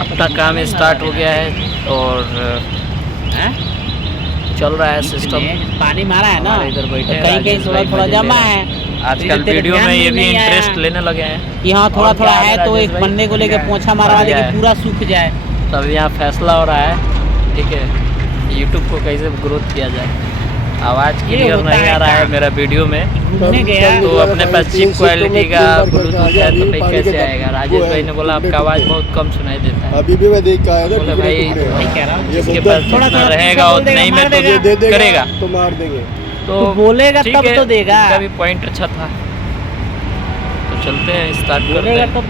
अपना काम स्टार्ट हो गया है और चल रहा है सिस्टम। पानी मारा है ना, इधर बैठे हैं, कहीं कहीं थोड़ा थोड़ा जमा है। आजकल वीडियो में ये भी इंटरेस्ट लेने लगे हैं कि हाँ थोड़ा थोड़ा है तो एक बंदे को लेके पोंछा मारवा दे कि पूरा सूख जाए। तब यहाँ फैसला हो रहा है, ठीक है, यूट्यूब को कैसे ग्रोथ किया जाए। आवाज़ क्लियर नहीं आ रहा है मेरा वीडियो में, तो अपने पास चीप क्वालिटी का ब्लूटूथ है तो भाई कैसे आएगा। राजेश भाई ने बोला आपका आवाज़ बहुत कम सुनाई देता है। अभी भी मैं देख के आया था, बोले भाई कह रहा हूँ जिसके पास जितना रहेगा उतना ही में तो करेगा, तो मार देंगे। तो बोलेगा ठीक तब है, तो देगा। इसका भी पॉइंट अच्छा था। तो चलते हैं, स्टार्ट करते हैं।